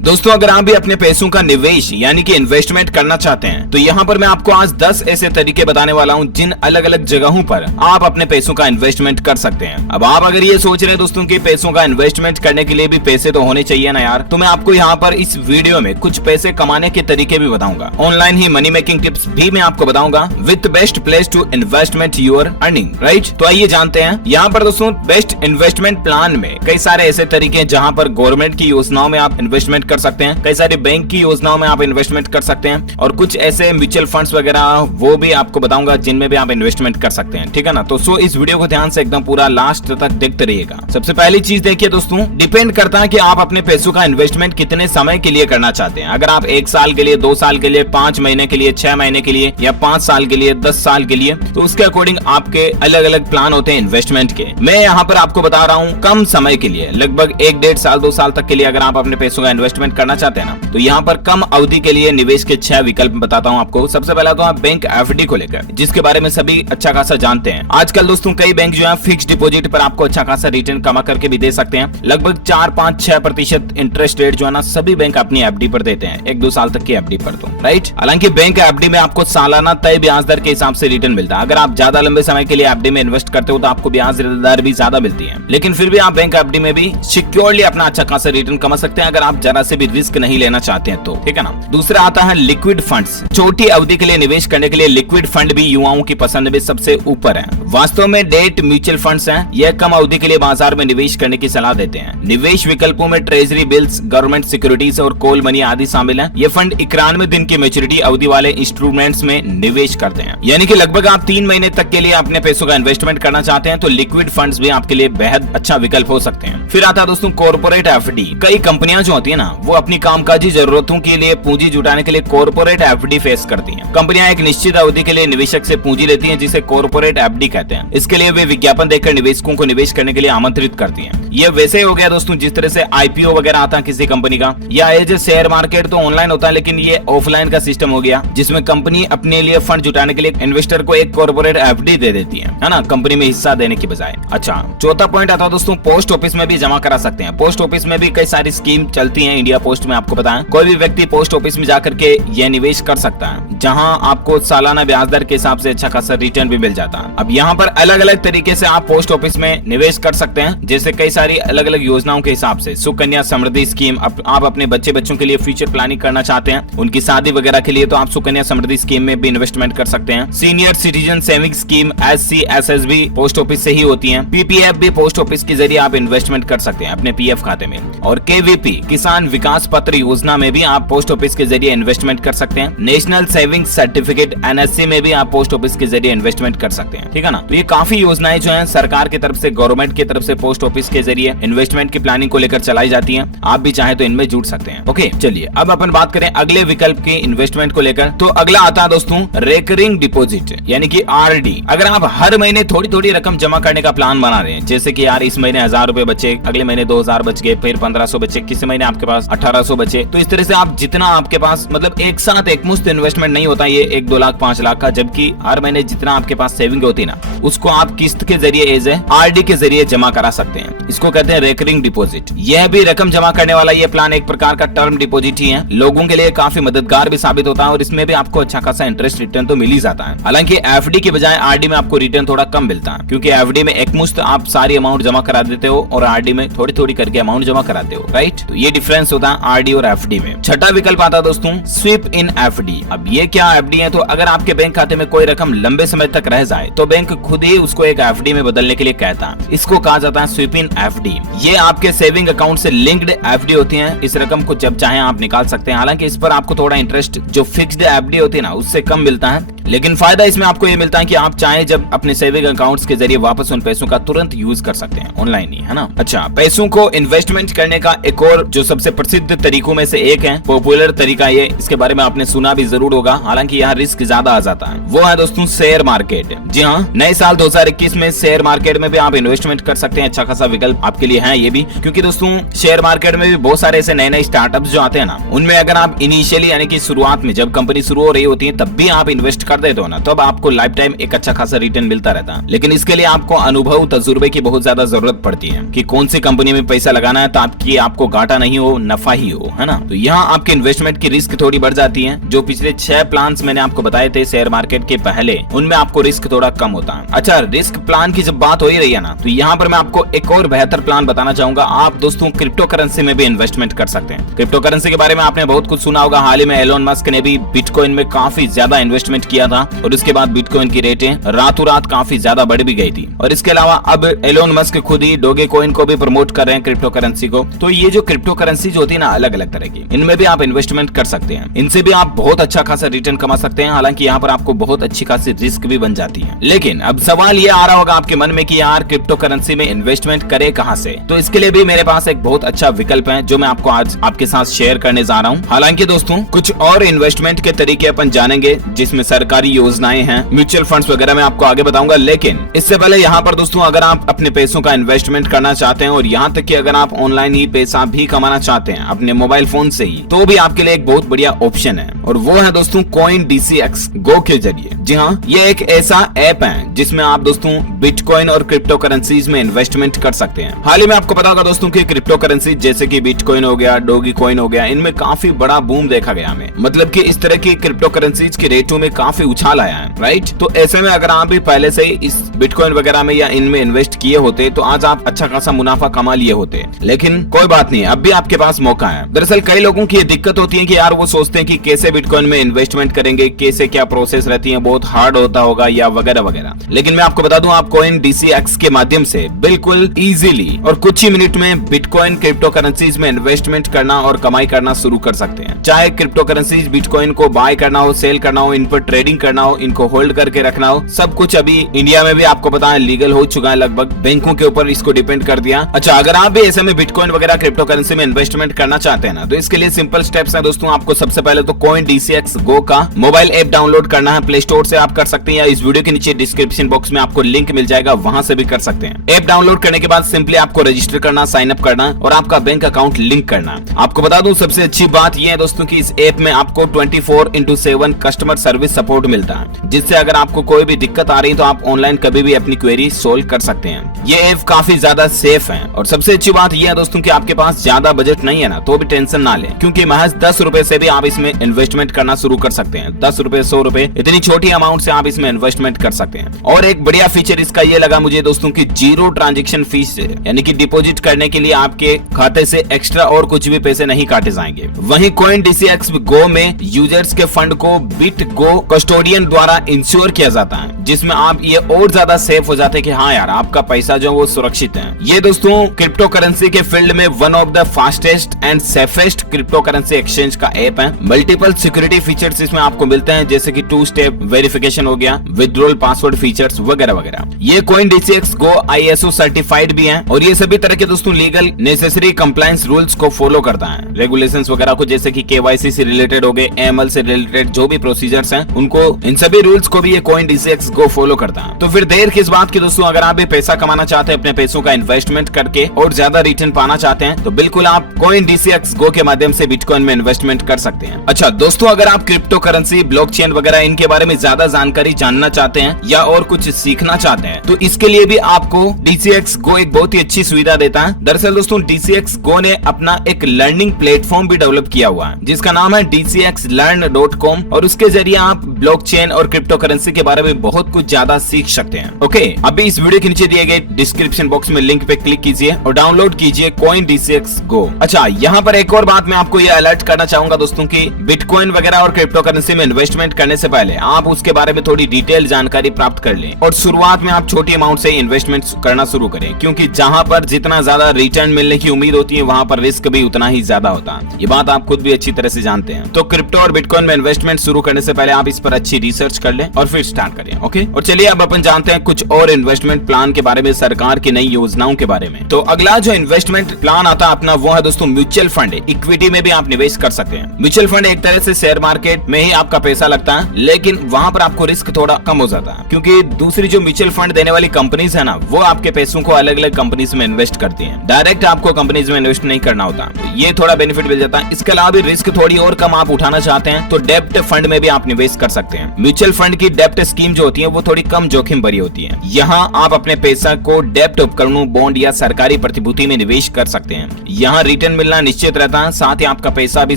दोस्तों अगर आप भी अपने पैसों का निवेश यानी कि इन्वेस्टमेंट करना चाहते हैं तो यहाँ पर मैं आपको आज 10 ऐसे तरीके बताने वाला हूँ जिन अलग अलग जगहों पर आप अपने पैसों का इन्वेस्टमेंट कर सकते हैं। अब आप अगर ये सोच रहे हैं दोस्तों कि पैसों का इन्वेस्टमेंट करने के लिए भी पैसे तो होने चाहिए ना यार, तो मैं आपको यहाँ पर इस वीडियो में कुछ पैसे कमाने के तरीके भी बताऊंगा। ऑनलाइन ही मनी मेकिंग टिप्स भी मैं आपको बताऊंगा with best place to investment your earning, right. तो आइए जानते हैं। यहाँ पर दोस्तों बेस्ट इन्वेस्टमेंट प्लान में कई सारे ऐसे तरीके हैं जहाँ पर गवर्नमेंट की योजनाओं में आप इन्वेस्टमेंट कर सकते हैं, कई सारी बैंक की योजनाओं में आप इन्वेस्टमेंट कर सकते हैं और कुछ ऐसे म्यूचुअल फंड्स वगैरह वो भी आपको बताऊंगा जिनमें भी आप इन्वेस्टमेंट कर सकते हैं, ठीक है ना। तो सो इस वीडियो को ध्यान से एकदम पूरा लास्ट तक देखते रहिएगा। सबसे पहली चीज देखिए दोस्तों, डिपेंड करता है कि आप अपने पैसों का इन्वेस्टमेंट कितने समय के लिए करना चाहते हैं। अगर आप 1 साल के लिए, 2 साल के लिए, 5 महीने के लिए, 6 महीने के लिए या 5 साल के लिए, 10 साल के लिए, तो उसके अकॉर्डिंग आपके अलग अलग प्लान होते हैं इन्वेस्टमेंट के। मैं यहाँ पर आपको बता रहा हूँ कम समय के लिए, लगभग 1-1.5 साल 2 साल तक के लिए अगर आप अपने पैसों का इन्वेस्टमेंट करना चाहते हैं ना, तो यहाँ पर कम अवधि के लिए निवेश के 6 विकल्प बताता हूँ आपको। सबसे पहला तो आप बैंक एफडी को लेकर, जिसके बारे में सभी अच्छा खासा जानते हैं। आजकल दोस्तों कई बैंक जो है फिक्स डिपॉजिट पर आपको अच्छा खासा रिटर्न कमा करके भी दे सकते हैं। लगभग 4-5-6% इंटरेस्ट रेट जो है ना सभी बैंक अपनी एफडी पर देते हैं, 1-2 साल तक की एफडी पर, तो राइट। हालांकि बैंक एफडी में आपको सालाना तय ब्याज दर के हिसाब से रिटर्न मिलता है। अगर आप ज्यादा लंबे समय के लिए एफडी में इन्वेस्ट करते हो तो आपको ब्याज दर भी ज्यादा मिलती है, लेकिन फिर भी आप बैंक एफडी में भी सिक्योरली अपना अच्छा खासा रिटर्न कमा सकते हैं अगर आप जरा से भी रिस्क नहीं लेना चाहते हैं तो, ठीक है ना। दूसरा आता है लिक्विड फंड्स। छोटी अवधि के लिए निवेश करने के लिए लिक्विड फंड भी युवाओं की पसंद में सबसे ऊपर है। वास्तव में डेट म्यूचुअल फंड्स हैं, यह कम अवधि के लिए बाजार में निवेश करने की सलाह देते हैं। निवेश विकल्पों में ट्रेजरी बिल्स, गवर्नमेंट सिक्योरिटीज और कॉल मनी आदि शामिल हैं। ये फंड 91 दिन की मैच्योरिटी अवधि वाले इंस्ट्रूमेंट्स में निवेश करते हैं, यानी कि लगभग आप 3 महीने तक के लिए अपने पैसों का इन्वेस्टमेंट करना चाहते हैं तो लिक्विड फंड्स भी आपके लिए बेहद अच्छा विकल्प हो सकते हैं। फिर आता है दोस्तों कॉर्पोरेट एफडी। कई कंपनियां जो होती है ना वो अपनी कामकाजी जरूरतों के लिए पूंजी जुटाने के लिए कॉर्पोरेट एफडी फेस करती हैं। कंपनियां एक निश्चित अवधि के लिए निवेशक से पूंजी लेती हैं जिसे कॉर्पोरेट एफडी कहते हैं। इसके लिए वे विज्ञापन देकर निवेशकों को निवेश करने के लिए आमंत्रित करती हैं। ये वैसे हो गया दोस्तों जिस तरह से आईपीओ वगैरह आता है किसी कंपनी का, या एज ए शेयर मार्केट तो ऑनलाइन होता है, लेकिन ये ऑफलाइन का सिस्टम हो गया जिसमें कंपनी अपने लिए फंड जुटाने के लिए इन्वेस्टर को एक कॉर्पोरेट एफडी दे देती है ना, कंपनी में हिस्सा देने की बजाय। अच्छा, चौथा पॉइंट आता है दोस्तों पोस्ट ऑफिस में भी जमा करा सकते हैं। पोस्ट ऑफिस में भी कई सारी स्कीम चलती है इंडिया पोस्ट में, आपको बताएं। कोई भी व्यक्ति पोस्ट ऑफिस में जाकर के यह निवेश कर सकता है जहां आपको सालाना ब्याज दर के हिसाब से अच्छा खासा रिटर्न भी मिल जाता है। अब यहाँ पर अलग अलग तरीके से आप पोस्ट ऑफिस में निवेश कर सकते हैं, जैसे कई सारी अलग अलग योजनाओं के हिसाब से। सुकन्या समृद्धि स्कीम, आप अपने बच्चों के लिए फ्यूचर प्लानिंग करना चाहते हैं, उनकी शादी वगैरह के लिए, तो आप सुकन्या समृद्धि स्कीम में भी इन्वेस्टमेंट कर सकते हैं। Senior citizen saving scheme SC/SS भी पोस्ट ऑफिस से ही होती है। PPF भी पोस्ट ऑफिस के जरिए आप इन्वेस्टमेंट कर सकते हैं अपने PF खाते में। और KVP किसान विकास पत्र योजना में भी आप पोस्ट ऑफिस के जरिए इन्वेस्टमेंट कर सकते हैं। नेशनल सेविंग सर्टिफिकेट NSC में भी आप पोस्ट ऑफिस के जरिए इन्वेस्टमेंट कर सकते हैं, ठीक है ना। तो ये काफी योजनाएं जो हैं सरकार की तरफ से, गवर्नमेंट की तरफ से पोस्ट ऑफिस के जरिए इन्वेस्टमेंट की प्लानिंग को लेकर चलाई जाती हैं। आप भी चाहे तो इनमें जुड़ सकते हैं। ओके, चलिए अब अपन बात करें अगले विकल्प की इन्वेस्टमेंट को लेकर। तो अगला आता है दोस्तों रेकरिंग डिपॉजिट यानी कि RD। अगर आप हर महीने थोड़ी थोड़ी रकम जमा करने का प्लान बना रहे हैं, जैसे कि यार इस महीने 1000 रुपए बचे, अगले महीने 2000 बच गए, फिर 1500 बचे, किसी महीने आपके पास 1800 बचे, तो इस तरह से आप जितना आपके पास, मतलब एक साथ एक मुश्त इन्वेस्टमेंट नहीं होता ये 1-2 लाख 5 लाख का, जबकि हर महीने जितना आपके पास सेविंग होती है ना उसको आप किस्त के जरिए एज ए RD के जरिए जमा करा सकते हैं। इसको कहते हैं रेकरिंग डिपॉजिट। यह भी रकम जमा करने वाला ये प्लान एक प्रकार का टर्म डिपॉजिट ही है। लोगों के लिए काफी मददगार भी साबित होता है और इसमें भी आपको अच्छा खासा इंटरेस्ट रिटर्न तो मिल ही जाता है। हालांकि एफडी की बजाय RD में आपको रिटर्न थोड़ा कम मिलता है, क्योंकि एफडी में एक मुश्त आप सारी अमाउंट जमा करा देते हो और RD में थोड़ी थोड़ी करके अमाउंट जमा कराते हो, राइट। तो ये डिफरेंस होता है RD और FD में। छठा विकल्प आता है दोस्तों स्वीप इन FD। अब ये क्या FD है? तो अगर आपके बैंक खाते में कोई रकम लंबे समय तक रह जाए तो बैंक खुद ही उसको एक FD में बदलने के लिए कहता है। इसको कहा जाता है स्वीप इन FD। ये आपके सेविंग अकाउंट से लिंक्ड FD होती है। इस रकम को जब चाहे आप निकाल सकते हैं। हालांकि इस पर आपको थोड़ा इंटरेस्ट जो फिक्स्ड FD होती है ना उससे कम मिलता है, लेकिन फायदा इसमें आपको ये मिलता है कि आप चाहे जब अपने सेविंग अकाउंट्स के जरिए वापस उन पैसों का तुरंत यूज कर सकते हैं, ऑनलाइन ही, है ना। अच्छा, पैसों को इन्वेस्टमेंट करने का एक और जो सबसे प्रसिद्ध तरीकों में से एक है, पॉपुलर तरीका ये, इसके बारे में आपने सुना भी जरूर होगा, हालांकि यहाँ रिस्क ज्यादा आ जाता है, वो है दोस्तों शेयर मार्केट। जी हाँ, नए साल 2021 में शेयर मार्केट में भी आप इन्वेस्टमेंट कर सकते हैं। अच्छा खासा विकल्प आपके लिए है ये भी, क्योंकि दोस्तों शेयर मार्केट में भी बहुत सारे ऐसे नए नए स्टार्टअप्स जो आते हैं ना, उनमें अगर आप इनिशियली यानी कि शुरुआत में जब कंपनी शुरू हो रही होती है तब भी आप इन्वेस्ट कर कर देते हो ना, तब आपको लाइफ टाइम एक अच्छा खासा रिटर्न मिलता रहता है। लेकिन इसके लिए आपको अनुभव तजुर्बे की बहुत ज्यादा जरूरत पड़ती है कि कौन सी कंपनी में पैसा लगाना है ताकि आपको घाटा नहीं हो, नफा ही हो, है ना। तो यहाँ आपके इन्वेस्टमेंट की रिस्क थोड़ी बढ़ जाती है। जो पिछले 6 प्लान मैंने आपको बताए थे शेयर मार्केट के पहले, उनमें आपको रिस्क थोड़ा कम होता है। अच्छा, रिस्क प्लान की जब बात हो ही रही है ना, तो यहाँ पर मैं आपको एक और बेहतर प्लान बताना चाहूंगा। आप दोस्तों क्रिप्टो करेंसी में भी इन्वेस्टमेंट कर सकते हैं। क्रिप्टो करेंसी के बारे में आपने बहुत कुछ सुना होगा। हाल ही में एलोन मस्क ने भी बिटकॉइन में काफी ज्यादा इन्वेस्टमेंट किया था और उसके बाद बिटकॉइन की रेटें रातों रात काफी ज्यादा बढ़ भी गई थी। और इसके अलावा अब एलोन मस्क खुद ही डोगेकॉइन को भी प्रमोट कर रहे हैं, क्रिप्टो करेंसी को। तो ये जो क्रिप्टो करेंसी होती है ना, अलग अलग तरह की, इनमें भी आप इन्वेस्टमेंट कर सकते हैं। इनसे भी आप बहुत अच्छा खासा रिटर्न कमा सकते हैं। हालांकि यहाँ पर आपको बहुत अच्छी खासी रिस्क भी बन जाती है। लेकिन अब सवाल ये आ रहा होगा आपके मन में कि यार क्रिप्टो करेंसी में इन्वेस्टमेंट करे कहां से। तो इसके लिए भी मेरे पास एक बहुत अच्छा विकल्प है जो मैं आपको आज आपके साथ शेयर करने जा रहा हूँ। हालांकि दोस्तों कुछ और इन्वेस्टमेंट के तरीके अपन जानेंगे जिसमें सरकारी योजनाएं हैं, म्यूचुअल फंड्स वगैरह मैं आपको आगे बताऊंगा। लेकिन इससे पहले यहाँ पर दोस्तों अगर आप अपने पैसों का इन्वेस्टमेंट करना चाहते हैं और यहाँ तक कि अगर आप ऑनलाइन ही पैसा भी कमाना चाहते हैं अपने मोबाइल फोन से ही, तो भी आपके लिए एक बहुत बढ़िया ऑप्शन है और वो है दोस्तों CoinDCX Go के जरिए। जी हाँ, ये एक ऐसा ऐप है जिसमें आप दोस्तों बिटकॉइन और क्रिप्टो करेंसीज में इन्वेस्टमेंट कर सकते हैं। हाल ही में आपको पता होगा दोस्तों कि क्रिप्टो करेंसी जैसे कि बिटकॉइन हो गया, डोगेकॉइन हो गया, इनमें काफी बड़ा बूम देखा गया हमें। मतलब कि इस तरह की क्रिप्टो करेंसीज के रेटों में काफी उछाल आया है, राइट। तो ऐसे में अगर आप भी पहले से इस बिटकॉइन वगैरह में या इनमें इन्वेस्ट किए होते तो आज आप अच्छा खासा मुनाफा कमा लिए होते। लेकिन कोई बात नहीं, अब भी आपके पास मौका है। दरअसल कई लोगों की ये दिक्कत होती है कि यार वो सोचते हैं कि कैसे बिटकॉइन में इन्वेस्टमेंट करेंगे, कैसे क्या प्रोसेस रहती है, बहुत हार्ड होता होगा या वगैरह वगैरह। लेकिन मैं आपको बता दूं, आप CoinDCX के माध्यम से बिल्कुल इजीली और कुछ ही मिनट में बिटकॉइन क्रिप्टो करेंसीज में इन्वेस्टमेंट करना और कमाई करना शुरू कर सकते हैं। चाहे क्रिप्टो करेंसीज बिटकॉइन को बाय करना हो, सेल करना हो, इन पर ट्रेडिंग करना हो, इनको होल्ड करके रखना हो, सब कुछ अभी इंडिया में भी आपको पता है लीगल हो चुका है। लगभग बैंकों के ऊपर इसको डिपेंड कर दिया। अच्छा, अगर आप भी ऐसे में बिटकॉइन वगैरह क्रिप्टो करेंसी में इन्वेस्टमेंट करना चाहते हैं ना, तो इसके लिए सिंपल स्टेप्स हैं दोस्तों। आपको सबसे पहले तो CoinDCX Go का मोबाइल ऐप डाउनलोड करना है। प्ले स्टोर से आप कर सकते हैं या इस वीडियो के नीचे डिस्क्रिप्शन बॉक्स में आपको लिंक मिल जाएगा, वहां से भी कर सकते हैं। ऐप डाउनलोड करने के बाद सिंपली आपको रजिस्टर करना, साइन अप करना और आपका बैंक अकाउंट लिंक करना। आपको बता दूं सबसे अच्छी बात यह है दोस्तों कि इस ऐप में आपको 24/7 कस्टमर सर्विस सपोर्ट मिलता है, जिससे अगर आपको कोई भी दिक्कत आ रही है तो आप ऑनलाइन कभी भी अपनी क्वेरी सोल्व कर सकते हैं। ये ऐप काफी ज्यादा सेफ है और सबसे अच्छी बात यह है दोस्तों कि आपके पास ज्यादा बजट नहीं है ना, तो भी टेंशन ना लें, क्योंकि महज 10 रुपए से भी आप इसमें इन्वेस्टमेंट करना शुरू कर सकते हैं। 10 रुपए, 100 रुपए, इतनी छोटी अमाउंट से आप इसमें इन्वेस्टमेंट कर सकते हैं। और एक बढ़िया फीचर इसका ये लगा मुझे दोस्तों कि 0 ट्रांजेक्शन फीस है, यानी कि डिपॉजिट करने के लिए आपके खाते से एक्स्ट्रा और कुछ भी पैसे नहीं काटे जाएंगे। वहीं CoinDCX Go में यूजर्स के फंड को BitGo कस्टोडियन द्वारा इंश्योर किया जाता है, जिसमें आप ये और ज्यादा सेफ हो जाते हैं कि हाँ यार आपका पैसा जो वो सुरक्षित है। ये दोस्तों क्रिप्टो करेंसी के फील्ड में one of the fastest and safest crypto currency exchange का ऐप है। मल्टीपल सिक्योरिटी फीचर्स इसमें आपको मिलते हैं, जैसे कि 2 स्टेप वेरिफिकेशन हो गया, विड्रॉल पासवर्ड फीचर्स वगैरह वगैरह। ये CoinDCX Go ISO सर्टिफाइड भी है और ये सभी तरह के दोस्तों लीगल नेसेसरी कंप्लायंस रूल्स को फॉलो करता है। रेगुलेशंस वगैरह को, जैसे कि KYC से रिलेटेड हो गए, AML से रिलेटेड जो भी प्रोसीजर्स हैं उनको, इन सभी रूल्स को भी ये CoinDCX Go फॉलो करता है। तो फिर देर किस बात की दोस्तों, अगर आप भी पैसा कमाना चाहते हैं, अपने पैसों का इन्वेस्टमेंट करके और ज्यादा रिटर्न पाना चाहते हैं, तो बिल्कुल आप CoinDCX Go के माध्यम से बिटकॉइन में इन्वेस्टमेंट कर सकते हैं। अच्छा दोस्तों, अगर आप क्रिप्टो करेंसी, ब्लॉकचेन वगैरह इनके बारे में ज्यादा जानकारी जानना चाहते हैं या और कुछ सीखना चाहते हैं, तो इसके लिए भी आपको DCX Go एक बहुत ही अच्छी सुविधा देता है। दरअसल दोस्तों DCX Go ने अपना एक लर्निंग प्लेटफॉर्म भी डेवलप किया हुआ है, जिसका नाम है DCXlearn.com और उसके जरिए आप ब्लॉकचेन और क्रिप्टो करेंसी के बारे में बहुत कुछ ज्यादा सीख सकते हैं। ओके, अभी इस वीडियो के नीचे दिए गए डिस्क्रिप्शन बॉक्स में लिंक पे क्लिक कीजिए और डाउनलोड कीजिए CoinDCX Go। अच्छा, यहाँ पर एक और बात मैं आपको ये अलर्ट करना चाहूंगा दोस्तों कि बिटकॉइन वगैरह और क्रिप्टो करेंसी में इन्वेस्टमेंट करने से पहले आप उसके बारे में थोड़ी डिटेल जानकारी प्राप्त कर लें और शुरुआत में आप छोटी अमाउंट से इन्वेस्टमेंट करना शुरू करें, क्योंकि जहां पर जितना ज्यादा रिटर्न मिलने की उम्मीद होती है वहां पर रिस्क भी उतना ही ज्यादा होता है। ये बात आप खुद भी अच्छी तरह से जानते हैं। तो क्रिप्टो और बिटकॉइन में इन्वेस्टमेंट शुरू करने से पहले आप इस पर अच्छी रिसर्च कर लें और फिर स्टार्ट करें। ओके, और चलिए अब अपन जानते हैं कुछ और इन्वेस्टमेंट प्लान के बारे में, सरकार की नई योजनाओं के बारे में। तो अगला जो इन्वेस्टमेंट प्लान आता है अपना, वो है दोस्तों म्यूचुअल फंड। इक्विटी में भी आप निवेश कर सकते हैं। म्यूचुअल फंड एक तरह से शेयर मार्केट में ही आपका पैसा लगता है, लेकिन वहां पर आपको रिस्क थोड़ा कम हो जाता है, क्योंकि दूसरी जो म्यूचुअल फंड देने वाली कंपनीज है ना, वो आपके पैसों को अलग अलग कंपनीज में इन्वेस्ट करती हैं। डायरेक्ट आपको कंपनीज में इन्वेस्ट नहीं करना होता, तो ये थोड़ा बेनिफिट मिल जाता है। इसके अलावा भी रिस्क थोड़ी और कम आप उठाना चाहते हैं तो डेब्ट फंड में भी आप निवेश कर सकते हैं। म्यूचुअल फंड की डेप्ट स्कीम जो होती है वो थोड़ी कम जोखिम भरी होती है। यहाँ आप अपने पैसा को डेप्ट उपकरणों, बॉन्ड या सरकारी प्रतिभूति में निवेश कर सकते हैं। यहाँ रिटर्न मिलना निश्चित रहता है, साथ ही आपका पैसा भी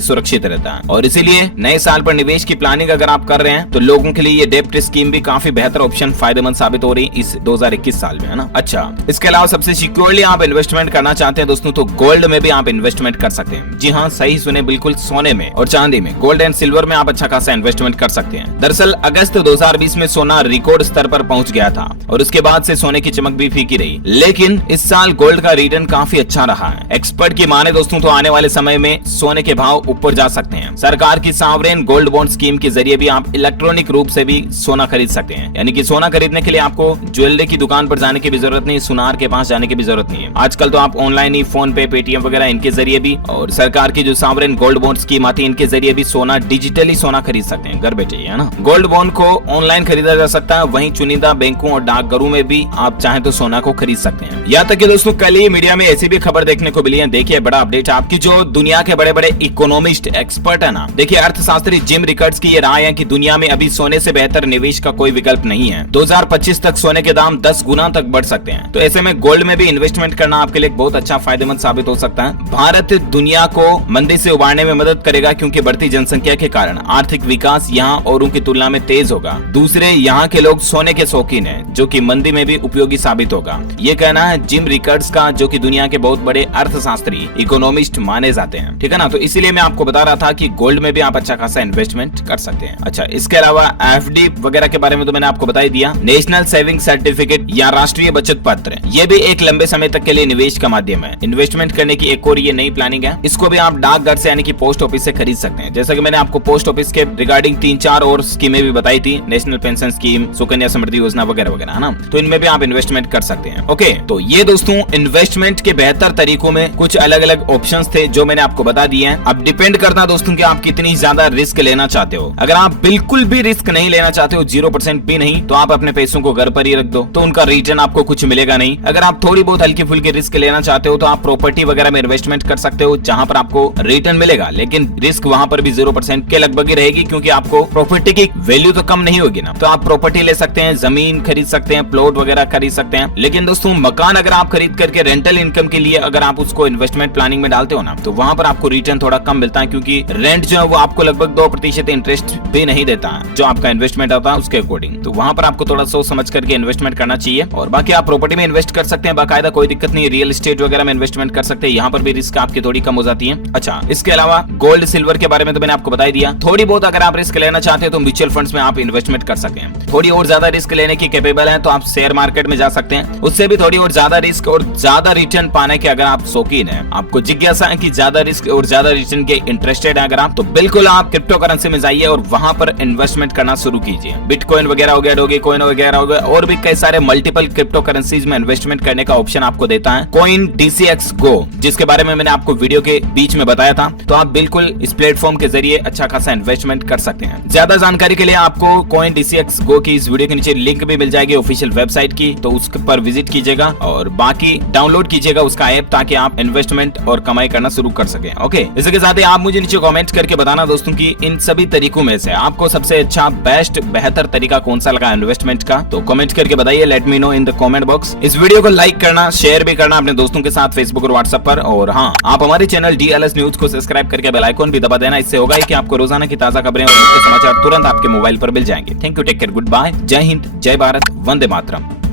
सुरक्षित रहता है। और इसीलिए नए साल पर निवेश की प्लानिंग अगर आप कर रहे हैं तो लोगों के लिए ये डेप्ट स्कीम भी काफी बेहतर ऑप्शन, फायदेमंद साबित हो रही इस 2021 साल में, है ना। अच्छा, इसके अलावा सबसे सिक्योरली आप इन्वेस्टमेंट करना चाहते हैं दोस्तों तो गोल्ड में भी आप इन्वेस्टमेंट कर सकते हैं। जी हाँ, सही सुने, बिल्कुल सोने में और चांदी में, गोल्ड एंड सिल्वर में आप अच्छा खासा इन्वेस्टमेंट कर सकते हैं। दरअसल अगस्त 2020 में सोना रिकॉर्ड स्तर पर पहुंच गया था और उसके बाद से सोने की चमक भी फीकी रही, लेकिन इस साल गोल्ड का रिटर्न काफी अच्छा रहा है। एक्सपर्ट की माने दोस्तों तो आने वाले समय में सोने के भाव ऊपर जा सकते हैं। सरकार की सॉवरेन गोल्ड बॉन्ड स्कीम के जरिए भी आप इलेक्ट्रॉनिक रूप से भी सोना खरीद सकते हैं। यानी कि सोना खरीदने के लिए आपको ज्वेलरी की दुकान पर जाने की भी जरूरत नहीं, सुनार के पास जाने की भी जरूरत नहीं है। आजकल तो आप ऑनलाइन ही फोन पे, पेटीएम वगैरह इनके जरिए भी, और सरकार की जो सॉवरेन गोल्ड बॉन्ड स्कीम आती है इनके जरिए भी सोना, डिजिटली सोना खरीद सकते हैं घर बैठे, है ना। गोल्ड बॉन्ड को ऑनलाइन खरीदा जा सकता है, वहीं चुनिंदा बैंकों और डाकघरों में भी आप चाहें तो सोना को खरीद सकते हैं। यहाँ तक कि दोस्तों कल ही मीडिया में ऐसी भी खबर देखने को मिली है, देखिए बड़ा अपडेट आपकी, जो दुनिया के बड़े बड़े इकोनॉमिस्ट, एक्सपर्ट है ना, देखिए अर्थशास्त्री जिम रिकर्ड्स की ये राय है कि दुनिया में अभी सोने से बेहतर निवेश का कोई विकल्प नहीं है। 2025 तक सोने के दाम 10 गुना तक बढ़ सकते हैं। तो ऐसे में गोल्ड में भी इन्वेस्टमेंट करना आपके लिए बहुत अच्छा, फायदेमंद साबित हो सकता है। भारत दुनिया को मंदी से उबारने में मदद करेगा क्योंकि बढ़ती जनसंख्या के कारण आर्थिक विकास यहाँ औरों की तुलना में तेज होगा। दूसरे, यहाँ के लोग सोने के शौकीन हैं, जो कि मंदी में भी उपयोगी साबित होगा। ये कहना है जिम रिकर्ड्स का, जो कि दुनिया के बहुत बड़े अर्थशास्त्री, इकोनॉमिस्ट माने जाते हैं, ठीक है ना। तो इसीलिए मैं आपको बता रहा था कि गोल्ड में भी आप अच्छा खासा इन्वेस्टमेंट कर सकते हैं। अच्छा, इसके अलावा एफडी वगैरह के बारे में तो मैंने आपको बता ही दिया। नेशनल सेविंग सर्टिफिकेट या राष्ट्रीय बचत पत्र, ये भी एक लंबे समय तक के लिए निवेश का माध्यम है। इन्वेस्टमेंट करने की एक और ये नई प्लानिंग है, इसको भी आप डाकघर से यानी कि पोस्ट ऑफिस से खरीद सकते हैं। जैसा कि मैंने आपको पोस्ट ऑफिस के रिगार्डिंग 3-4 और स्कीमें भी बताई थी, national pension scheme, Sukanya Samriddhi योजना वगैरह वगैरह, है ना। तो इनमें भी आप इन्वेस्टमेंट कर सकते हैं। ओके, तो ये दोस्तों इन्वेस्टमेंट के बेहतर तरीकों में कुछ अलग अलग ऑप्शंस थे जो मैंने आपको बता दिए हैं। अब डिपेंड करता है दोस्तों कि आप कितनी ज्यादा रिस्क लेना चाहते हो। अगर आप बिल्कुल भी रिस्क नहीं लेना चाहते हो, 0% भी नहीं, तो आप अपने पैसों को घर पर ही रख दो, तो उनका रिटर्न आपको कुछ मिलेगा नहीं। अगर आप थोड़ी बहुत हल्की फुल्की रिस्क लेना चाहते हो तो आप प्रॉपर्टी वगैरह में इन्वेस्टमेंट कर सकते हो, जहां पर आपको रिटर्न मिलेगा, लेकिन रिस्क वहां पर भी 0% के लगभग ही रहेगी, क्योंकि आपको प्रॉपर्टी की वैल्यू तो कम नहीं होगी ना। तो आप प्रॉपर्टी ले सकते हैं, जमीन खरीद सकते हैं, प्लॉट वगैरह खरीद सकते हैं। लेकिन दोस्तों मकान अगर आप खरीद करके रेंटल इनकम के लिए अगर आप उसको इन्वेस्टमेंट प्लानिंग में डालते हो ना, तो वहां पर आपको रिटर्न थोड़ा कम मिलता है, क्योंकि रेंट जो है वो आपको लगभग 2% इंटरेस्ट भी नहीं देता है, जो आपका इन्वेस्टमेंट होता है उसके अकॉर्डिंग। तो वहां पर आपको थोड़ा सोच समझ करके इन्वेस्टमेंट करना चाहिए। और बाकी आप प्रॉपर्टी में इन्वेस्ट कर सकते हैं बाकायदा, कोई दिक्कत नहीं। रियल एस्टेट वगैरह में इन्वेस्टमेंट कर सकते हैं, यहाँ पर भी रिस्क आपकी थोड़ी कम हो जाती है। अच्छा, इसके अलावा गोल्ड सिल्वर के बारे में तो मैंने आपको बता ही दिया। थोड़ी बहुत अगर आप रिस्क लेना चाहते हैं तो म्यूचुअल फंड्स में आप इन्वेस्टमेंट कर सकते हैं। थोड़ी और ज्यादा रिस्क लेने की कैपेबल है तो आप शेयर मार्केट में जा सकते हैं, उससे भी थोड़ी और ज्यादा रिस्क और ज्यादा रिटर्न पाने के अगर आप शौकीन हैं, आपको जिज्ञासा है कि ज्यादा रिस्क और ज्यादा रिटर्न के इंटरेस्टेड है अगर आप, तो बिल्कुल आप क्रिप्टो करेंसी में जाइए और वहां पर इन्वेस्टमेंट करना शुरू कीजिए। बिटकॉइन वगैरह हो गया, डोगे कॉइन वगैरह हो गया, और भी कई सारे मल्टीपल क्रिप्टो करेंसीज में इन्वेस्टमेंट करने का ऑप्शन आपको देता है कॉइन DCX Go, जिसके बारे में मैंने आपको वीडियो के बीच में बताया था। तो आप बिल्कुल इस प्लेटफॉर्म के जरिए अच्छा खासा इन्वेस्टमेंट कर सकते हैं। ज्यादा जानकारी के लिए आपको कॉइन DCX Go की इस वीडियो के नीचे लिंक भी मिल जाएगी ऑफिशियल वेबसाइट की, तो उस पर विजिट कीजिएगा और बाकी डाउनलोड कीजिएगा उसका ऐप, ताकि आप इन्वेस्टमेंट और कमाई करना शुरू कर सकें। ओके, इसी के साथ ही आप मुझे नीचे कमेंट करके बताना दोस्तों कि इन सभी तरीकों में से आपको सबसे अच्छा, बेस्ट, बेहतर तरीका कौन सा लगा इन्वेस्टमेंट का। तो कमेंट करके बताइए, let me know in the comment box. इस वीडियो को लाइक करना, शेयर भी करना अपने दोस्तों के साथ फेसबुक और व्हाट्सएप पर। और हाँ, आप हमारे चैनल DLS न्यूज को सब्सक्राइब करके बेल आइकन भी दबा देना। इससे होगा कि आपको रोजाना की ताजा खबरें और समाचार तुरंत आपके मोबाइल पर मिल जाएंगे। Thank you, take care, goodbye, जय हिंद, जय भारत, वंदे मातरम।